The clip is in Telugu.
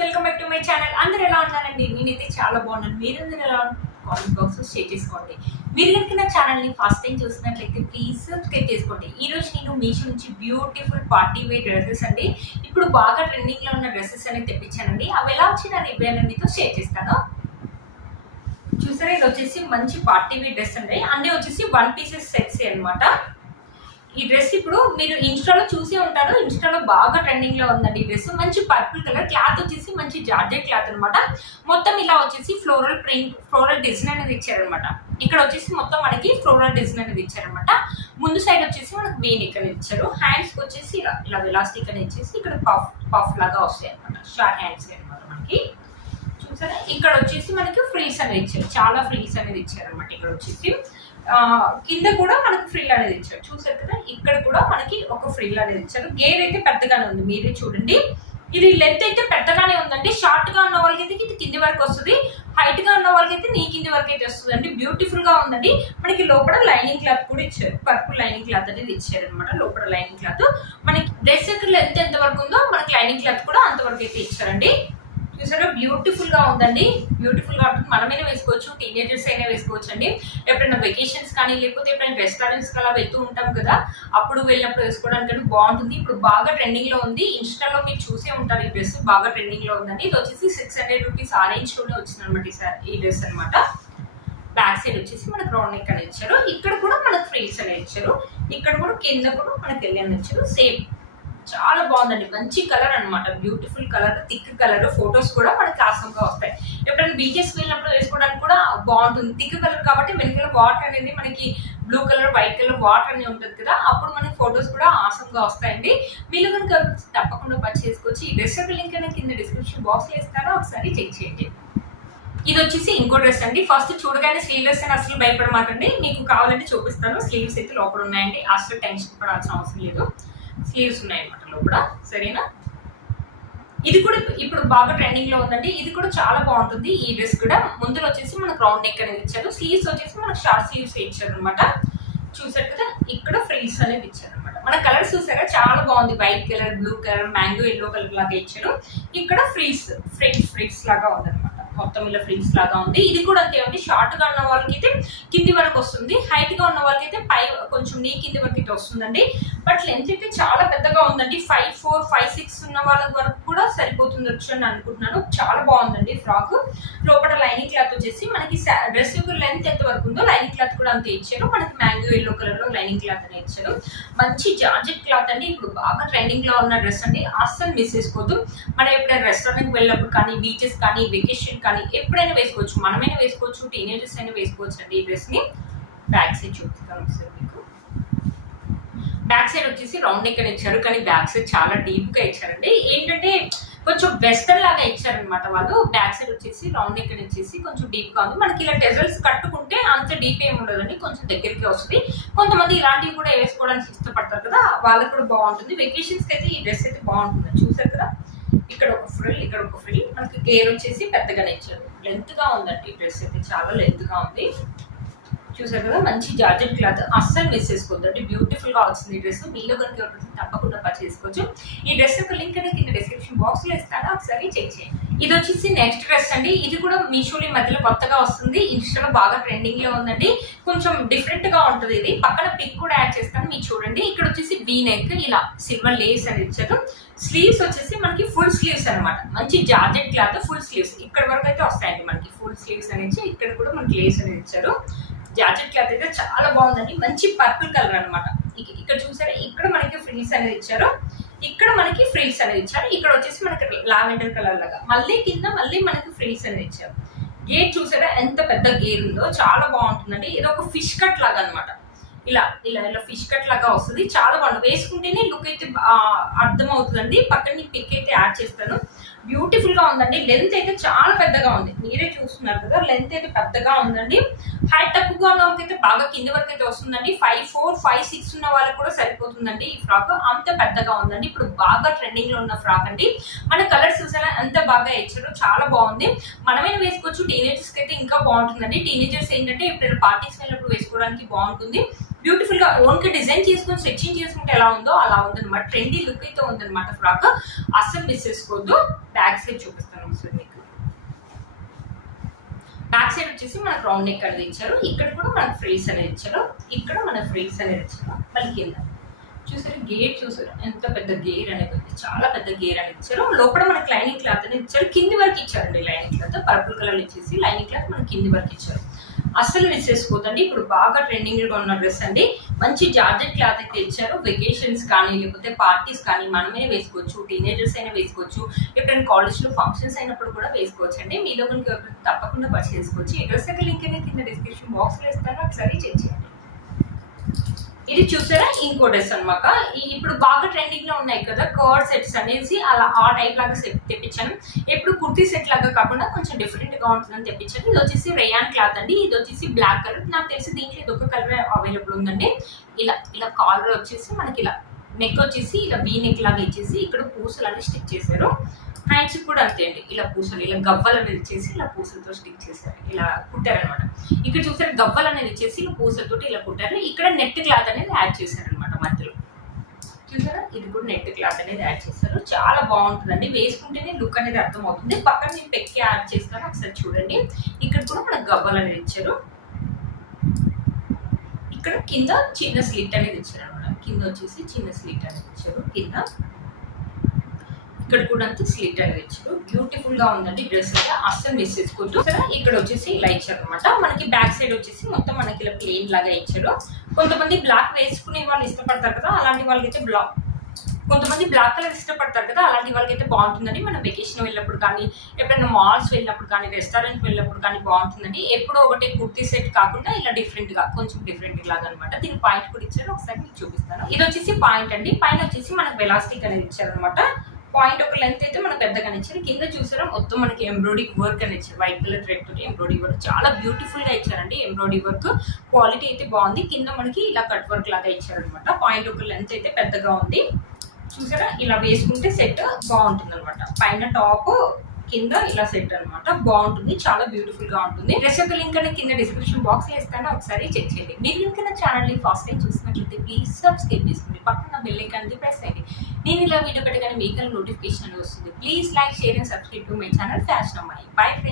Welcome back to my channel. అందరూ ఎలా ఉన్నారండి? నేనైతే చాలా బాగున్నాను. మీరందరూ ఎలా కామెంట్ బాక్స్ లో షేర్ చేసుకోండి. మీరు కనుక నా ఛానల్ని ఫస్ట్ టైం చూసినట్లయితే ప్లీజ్ సబ్స్క్రైబ్ చేసుకోండి. ఈ రోజు నేను మీషో నుంచి బ్యూటిఫుల్ పార్టీ వేర్ డ్రెస్సెస్ అండి, ఇప్పుడు బాగా ట్రెండింగ్ లో ఉన్న డ్రెస్సెస్ అనేది తెప్పించానండి. అవి ఎలా వచ్చి నేను ఇవ్వాలని మీతో షేర్ చేస్తాను. చూసారా, ఇది వచ్చేసి మంచి పార్టీ వేర్ డ్రెస్ అండి. అన్నీ వచ్చేసి 1 పీసెస్ సెట్స్ అనమాట. ఈ డ్రెస్ ఇప్పుడు మీరు ఇన్స్టాలో చూసే ఉంటారు, ఇన్స్టాలో బాగా ట్రెండింగ్ లో ఉందండి. ఈ డ్రెస్ మంచి పర్పుల్ కలర్, క్లాత్ వచ్చేసి మంచి జార్జెట్ క్లాత్ అనమాట. మొత్తం ఇలా వచ్చేసి ఫ్లోరల్ ప్రింట్, ఫ్లోరల్ డిజైన్ అనేది ఇచ్చారనమాట. ఇక్కడ వచ్చేసి మొత్తం మనకి ఫ్లోరల్ డిజైన్ అనేది ఇచ్చారనమాట. ముందు సైడ్ వచ్చేసి మనకి వీ నెక్ అనేది ఇచ్చారు. హ్యాండ్స్ వచ్చేసి ఇలా ఎలాస్టిక్ అనేది ఇచ్చేసి ఇక్కడ పఫ్ లాగా వస్తాయి అనమాట. షార్ట్ హ్యాండ్స్ అనమాట మనకి. చూసారా, ఇక్కడ వచ్చేసి మనకి ఫ్రీస్ అనేది ఇచ్చారు, చాలా ఫ్రీస్ అనేది ఇచ్చారనమాట. ఇక్కడ వచ్చేసి కింద కూడా మనకి ఫ్రిల్ అనేది ఇచ్చారు. చూసారు కదా, ఇక్కడ కూడా మనకి ఒక ఫ్రిల్ అనేది ఇచ్చారు. గేర్ అయితే పెద్దగానే ఉంది, మీరే చూడండి. ఇది లెంత్ అయితే పెద్దగానే ఉందండి. షార్ట్ గా ఉన్న వాళ్ళకి అయితే ఇది కింది వరకు వస్తుంది, హైట్ గా ఉన్న వాళ్ళకి అయితే నీ కింది వరకు అయితే వస్తుంది అండి. బ్యూటిఫుల్ గా ఉందండి. మనకి లోపల లైనింగ్ క్లాత్ కూడా ఇచ్చారు, పర్పుల్ లైనింగ్ క్లాత్ అనేది ఇచ్చారు అనమాట. లోపల లైనింగ్ క్లాత్ మనకి డ్రెస్ లెంత్ ఎంత వరకు ఉందో మనకి లైనింగ్ క్లాత్ కూడా అంతవరకు అయితే ఇచ్చారండి. చూసారా, బ్యూటిఫుల్ గా ఉందండి. బ్యూటిఫుల్ గా ఉంటుంది, మనమైనా వేసుకోవచ్చు, టీనేజర్స్ అయినా వేసుకోవచ్చు అండి. ఎప్పుడైనా వెకేషన్స్ కానీ లేకపోతే ఎప్పుడైనా రెస్టారెంట్స్ అలా వెళ్తూ ఉంటాం కదా, అప్పుడు వెళ్ళినప్పుడు వేసుకోవడానికి బాగుంటుంది. ఇప్పుడు బాగా ట్రెండింగ్ లో ఉంది, ఇన్స్టాలో మీరు చూసే ఉంటారు. ఈ డ్రెస్ బాగా ట్రెండింగ్ లో ఉందండి. ఇది వచ్చేసి 600 రూపీస్ ఆ రేంజ్ లోనే వచ్చింది అనమాట ఈ డ్రెస్ అనమాట. బ్యాక్ సైడ్ వచ్చేసి మనకు రౌండ్ నెక్ అని ఇచ్చారు. ఇక్కడ కూడా మనకు ఫ్రీస్ అని ఇచ్చారు. ఇక్కడ కూడా కింద కూడా మనకి వెళ్ళని ఇచ్చారు. సేమ్ చాలా బాగుందండి. మంచి కలర్ అనమాట, beautiful colour, thick colour. Photos కూడా మనకి ఆసంగా వస్తాయి. ఎప్పుడైనా బీచెస్ వెళ్ళినప్పుడు వేసుకోవడానికి కూడా బాగుంటుంది. థిక్ కలర్ కాబట్టి వెనకాల వాటర్ అనేది మనకి blue colour, white colour water అనేది ఉంటుంది కదా, అప్పుడు మనకి ఫొటోస్ కూడా ఆసంగా వస్తాయండి. మీరు కనుక తప్పకుండా పర్చేస్ చేసుకోవచ్చు. ఈ డ్రెస్ యొక్క లింక్ అనేది కింద డిస్క్రిప్షన్ బాక్స్ లో ఇస్తారో ఒకసారి చెక్ చేయండి. ఇది వచ్చేసి ఇంకో డ్రెస్ అండి. ఫస్ట్ చూడగానే స్లీవ్లెస్ అని అసలు భయపడమాకండి, మీకు కావాలంటే చూపిస్తాను. స్లీవ్స్ అయితే లోపల ఉన్నాయండి, అసలు టెన్షన్ పడాల్సిన అవసరం లేదు. స్లీవ్స్ ఉన్నాయి అనమాట లోపల, సరేనా. ఇది కూడా ఇప్పుడు బాగా ట్రెండింగ్ లో ఉందండి. ఇది కూడా చాలా బాగుంటుంది. ఈ డ్రెస్ కూడా ముందులో వచ్చేసి మనకు రౌండ్ నెక్ అనేది ఇచ్చారు. స్లీవ్స్ వచ్చేసి మనకు షార్ట్ స్లీవ్స్ ఇచ్చారు అనమాట. చూసారు కదా, ఇక్కడ ఫ్రిల్స్ అనేది ఇచ్చారు అనమాట. మన కలర్స్ చూసారా, చాలా బాగుంది. White colour, blue colour, mango yellow colour లాగా ఇచ్చారు. ఇక్కడ ఫ్రిల్స్ లాగా ఉంది అనమాట. మొత్తం ఇలా ఫ్రిల్స్ లాగా ఉంది. ఇది కూడా అంతే అండి. షార్ట్ గా ఉన్న వాళ్ళకి అయితే కింది వరకు వస్తుంది, హైట్ గా ఉన్న వాళ్ళకి అయితే పై కొంచెం నీ కింది వరకు అయితే వస్తుందండి. బట్ లెంత్ అయితే చాలా పెద్దగా ఉందండి. 5'4", 5'6" ఉన్న వాళ్ళ వరకు కూడా సరిపోతుంది వచ్చు అని అనుకుంటున్నాను. చాలా బాగుందండి ఫ్రాక్. లోపల లైనింగ్ క్లాత్ వచ్చేసి మనకి డ్రెస్ యొక్క లెంత్ ఎంత వరకు ఉందో లైనింగ్ క్లాత్ కూడా అంతే ఇచ్చారు. మనకి మ్యాంగో ఎల్లో కలర్ లో లైనింగ్ క్లాత్ అనేది ఇచ్చారు. మంచి జార్జెట్ క్లాత్ అండి. ఇప్పుడు బాగా ట్రెండింగ్ లో ఉన్న డ్రెస్ అండి, అస్సలు మిస్ చేసుకోవద్దు. మనం ఎప్పుడైనా రెస్టారెంట్ వెళ్ళినప్పుడు కానీ, బీచెస్ కానీ, వెకేషన్ కానీ ఎప్పుడైనా వేసుకోవచ్చు. మనమైనా వేసుకోవచ్చు, టీనేజర్స్ అయినా వేసుకోవచ్చు అండి. ఈ డ్రెస్ ని బ్యాక్ సైడ్ చూపిస్తాను ఒకసారి మీకు. బ్యాక్ సైడ్ వచ్చేసి రౌండ్ నెక్ అని ఇచ్చారు, కానీ బ్యాక్ సైడ్ చాలా డీప్ గా ఇచ్చారండి. ఏంటంటే కొంచెం వెస్టర్న్ లాగా ఇచ్చారనమాట వాళ్ళు. బ్యాక్ సైడ్ వచ్చేసి రౌండ్ నెక్ అని వచ్చేసి కొంచెం డీప్ గా ఉంది. మనకి ఇలా టెజల్స్ కట్టుకుంటే అంత డీప్ ఏమి ఉండదండి, కొంచెం దగ్గరికి వస్తుంది. కొంతమంది ఇలాంటివి కూడా వేసుకోవడానికి ఇష్టపడతారు కదా, వాళ్ళకి కూడా బాగుంటుంది. వెకేషన్స్ కి అయితే ఈ డ్రెస్ అయితే బాగుంటుంది. చూసారు కదా, ఇక్కడ ఒక ఫ్రిల్, ఇక్కడ ఒక ఫ్రిల్. మనకి గేర్ వచ్చేసి పెద్దగానే ఇచ్చారు. లెంత్ గా ఉందండి ఈ డ్రెస్ అయితే, చాలా లెంత్ గా ఉంది. చూసారు కదా, మంచి జార్జెట్ క్లాత్, అస్సలు మిస్ చేసుకోవద్దండి. బ్యూటిఫుల్ గా వచ్చింది ఈ డ్రెస్. మీలో కనుక తప్పకుండా పర్చేస్ చేసుకోవచ్చు. ఈ డ్రెస్ యొక్క లింక్ అనేది కింద డిస్క్రిప్షన్ బాక్స్ లో ఇస్తాను, ఒకసారి చెక్ చేయండి. ఇది వచ్చేసి నెక్స్ట్ డ్రెస్ అండి. ఇది కూడా మీషోలో ఈ మధ్యలో కొత్తగా వస్తుంది, ఇన్స్టాలో బాగా ట్రెండింగ్ లో ఉందండి. కొంచెం డిఫరెంట్ గా ఉంటుంది. ఇది పక్కన పిక్ కూడా యాడ్ చేస్తాను, మీరు చూడండి. ఇక్కడ వచ్చేసి వీ నెక్, ఇలా సిల్వర్ లేస్ అని ఇచ్చారు. స్లీవ్స్ వచ్చేసి మనకి ఫుల్ స్లీవ్స్ అనమాట. మంచి జార్జెట్ క్లాత్, ఫుల్ స్లీవ్స్ ఇక్కడ వరకు అయితే వస్తాయండి మనకి. ఫుల్ స్లీవ్స్ అనేది ఇక్కడ కూడా మనకి లేస్ అనేది ఇచ్చారు. జార్జెట్ క్లాత్ అయితే చాలా బాగుందండి. మంచి పర్పుల్ కలర్ అనమాట. ఇక్కడ చూసారా, ఇక్కడ మనకి ఫ్రిల్స్ అనేది ఇచ్చారు, ఇక్కడ మనకి ఫ్రిల్స్ అనేది ఇచ్చారు. ఇక్కడ వచ్చేసి మనకి లావెండర్ కలర్ లాగా మళ్ళీ కింద మళ్ళీ మనకి ఫ్రిల్స్ అనేది ఇచ్చారు. గేర్ చూసారా, ఎంత పెద్ద గేర్ ఉందో, చాలా బాగుంటుందండి. ఇది ఒక ఫిష్ కట్ లాగా అనమాట. ఇలా ఇలా ఇలా ఫిష్ కట్ లాగా వస్తుంది. చాలా బాగుంది, వేసుకుంటేనే లుక్ అయితే అర్థం అవుతుందండి. పక్కన పిక్ అయితే యాడ్ చేస్తాను. బ్యూటిఫుల్ గా ఉందండి. లెంత్ అయితే చాలా పెద్దగా ఉంది, మీరే చూస్తున్నారు కదా, లెంత్ అయితే పెద్దగా ఉందండి. హైట్ తక్కువగా ఉన్న వాళ్ళకి అయితే బాగా కింద వరకు అయితే వస్తుందండి. 5'4", 5'6" ఉన్న వాళ్ళకి కూడా సరిపోతుందండి ఈ ఫ్రాక్, అంత పెద్దగా ఉందండి. ఇప్పుడు బాగా ట్రెండింగ్ లో ఉన్న ఫ్రాక్ అండి. మన కలర్స్ చూసారా ఎంత బాగా ఇచ్చారో, చాలా బాగుంది. మనమైనా వేసుకోవచ్చు, టీనేజర్స్ కి అయితే ఇంకా బాగుంటుందండి. టీనేజర్స్ ఏంటంటే ఇప్పుడు పార్టీస్ వెళ్ళినప్పుడు వేసుకోవడానికి బాగుంటుంది. బ్యూటిఫుల్ గా ఓన్ గా డిజైన్ చేసుకుని స్టిచ్చింగ్ చేసుకుంటే ఎలా ఉందో అలా ఉందన్నమాట. ట్రెండీ లుక్ అయితే ఉందన్నమాట ఫ్రాక్. అస్సలు మిస్ చేసుకోవద్దు. బ్యాక్ సైడ్ చూపిస్తాను ఒకసారి మీకు. బ్యాక్ సైడ్ వచ్చేసి మనకు రౌండ్ నెక్ అనేది ఇచ్చారు. ఇక్కడ కూడా మనకు ఫ్రిల్స్ అనేది ఇచ్చారు. ఇక్కడ మన ఫ్రిల్స్ అనేది ఇచ్చారు. మళ్ళీ కింద చూసారు గేర్, చూసారు ఎంత పెద్ద గేర్ అనేది ఉంది. చాలా పెద్ద గేర్ అనేది ఇచ్చారు. లోపల మనకి లైనింగ్ క్లాత్ అనేది ఇచ్చారు. కింది వరకు ఇచ్చారండి లైనింగ్ క్లాత్. పర్పుల్ కలర్ ఇచ్చేసి లైనింగ్ క్లాత్ మనకి కింది వరకు ఇచ్చారు. అస్సలు మిస్ చేసుకోవద్దండి. ఇప్పుడు బాగా ట్రెండింగ్ గా ఉన్న డ్రెస్ అండి. మంచి జార్జెట్ క్లాత్ అయితే ఇచ్చారు. వెకేషన్స్ కానీ లేకపోతే పార్టీస్ కానీ మనమే వేసుకోవచ్చు. టీనేజర్స్ అయినా వేసుకోవచ్చు. ఎప్పుడైనా కాలేజ్ లో ఫంక్షన్స్ అయినప్పుడు కూడా వేసుకోవచ్చు అండి. మీలో మనకి తప్పకుండా పర్చేస్ చేసుకోవచ్చు. ఈ డ్రెస్ యొక్క లింక్ అనేది కింద డిస్క్రిప్షన్ బాక్స్ లో ఇస్తాను, ఒకసారి చెక్ చేయండి. ఇది చూసారా ఇంకో డ్రెస్ అనమాట. ఇప్పుడు బాగా ట్రెండింగ్ లో ఉన్నాయి కదా కర్డ్ సెట్స్ అనేసి, అలా ఆ టైప్ లాగా సెట్ తెప్పించాను. ఎప్పుడు కుర్తీ సెట్ లాగా కాకుండా కొంచెం డిఫరెంట్ గా ఉంటుందని తెప్పించాను. ఇది వచ్చేసి రేయాన్ క్లాత్ అండి. ఇది వచ్చేసి బ్లాక్ కలర్. నాకు తెలిసి దీంట్లో ఇది ఒక కలర్ అవైలబుల్ ఉందండి. ఇలా ఇలా కాలర్ వచ్చేసి మనకి ఇలా నెక్ వచ్చేసి ఇలా వీ నెక్ లాగా ఇచ్చేసి ఇక్కడ పూసలు అనేది స్టిచ్ చేశారు. హ్యాండ్స్ కూడా అంతే అండి. ఇలా పూసలు ఇలా గవ్వలు అనేది ఇచ్చేసి ఇలా పూసలతో స్టిచ్ చేశారు, ఇలా కుట్టారు అనమాట. ఇక్కడ చూసారు గవ్వలు అనేది ఇచ్చేసి ఇలా పూసలతో ఇలా కుట్టారు. ఇక్కడ నెట్ క్లాత్ అనేది యాడ్ చేశారు అనమాట మధ్యలో. చూసారా ఇది కూడా నెట్ క్లాత్ అనేది యాడ్ చేశారు. చాలా బాగుంటుందండి. వేసుకుంటేనే లుక్ అనేది అర్థమవుతుంది. పక్కన నేను పెక్కి యాడ్ చేస్తాను, ఒకసారి చూడండి. ఇక్కడ కూడా మనకు గవ్వలు అనేది ఇచ్చారు. ఇక్కడ కింద చిన్న స్లిట్ అనేది ఇచ్చారు అనమాట. కింద వచ్చేసి చిన్న స్లిట్ అనేది ఇచ్చారు కింద. ఇక్కడ కూడా అంతా స్లిట్ అనేది ఇచ్చారు. బ్యూటిఫుల్ గా ఉందండి డ్రెస్ అయితే, అస్సలు మిస్ చేసుకోవచ్చు. ఇక్కడ వచ్చేసి ఇలా ఇచ్చారు అనమాట. మనకి బ్యాక్ సైడ్ వచ్చేసి మొత్తం మనకి ఇలా ప్లెయిన్ లాగా ఇచ్చారు. కొంతమంది బ్లాక్ వేసుకునే వాళ్ళు ఇష్టపడతారు కదా, అలాంటి వాళ్ళకైతే కొంతమంది బ్లాక్ కలర్ ఇష్టపడతారు కదా, అలాంటి వాళ్ళకైతే బాగుంటుందండి. మనం వెకేషన్ వెళ్ళినప్పుడు కానీ, ఎప్పుడైనా మాల్స్ వెళ్ళినప్పుడు కానీ, రెస్టారెంట్ వెళ్ళినప్పుడు కానీ బాగుంటుందండి. ఎప్పుడో ఒకటి కుర్తీ సెట్ కాకుండా ఇలా డిఫరెంట్ గా కొంచెం డిఫరెంట్ లాగా అనమాట. దీనికి పాయింట్ కూడా ఇచ్చారు, ఒకసారి మీకు చూపిస్తాను. ఇది వచ్చేసి పాయింట్ అండి. పైన వచ్చేసి మనకు ఎలాస్టిక్ అనేది ఇచ్చారు అనమాట. పాయింట్ ఒక లెంత్ అయితే మనకు పెద్దగా ఇచ్చారు. కింద చూసారా మొత్తం మనకి ఎంబ్రాయిడరీ వర్క్ అని ఇచ్చారు. వైట్ కలర్ థ్రెడ్ తోటి ఎంబ్రాయిడరీ వర్క్ చాలా బ్యూటిఫుల్ గా ఇచ్చారండి. ఎంబ్రాయిడరీ వర్క్ క్వాలిటీ అయితే బాగుంది. కింద మనకి ఇలా కట్ వర్క్ లాగా ఇచ్చారనమాట. పాయింట్ ఒక లెంత్ అయితే పెద్దగా ఉంది. చూసారా ఇలా వేసుకుంటే సెట్ బాగుంటుంది అనమాట. పైన టాప్ కింద ఇలా సెట్ అనమాట. బాగుంటుంది, చాలా బ్యూటిఫుల్ గా ఉంటుంది. డ్రెస్ యొక్క లింక్ అనేది కింద డిస్క్రిప్షన్ బాక్స్ లో ఇస్తాను, ఒకసారి చెక్ చేయండి. మీరు లింక్ నా ఛానల్ ని ఫస్ట్ టైం చూసినట్లయితే ప్లీజ్ సబ్స్క్రైబ్ చేసుకోండి. పక్కన బెల్ ఐకాన్ అనేది ప్రెస్ చేయండి. నేను ఇలా వీడియో పెట్టగానే మీకు నోటిఫికేషన్ అనేది వస్తుంది. Please like, share and subscribe to my channel fashion అమ్మాయి. Bye friends.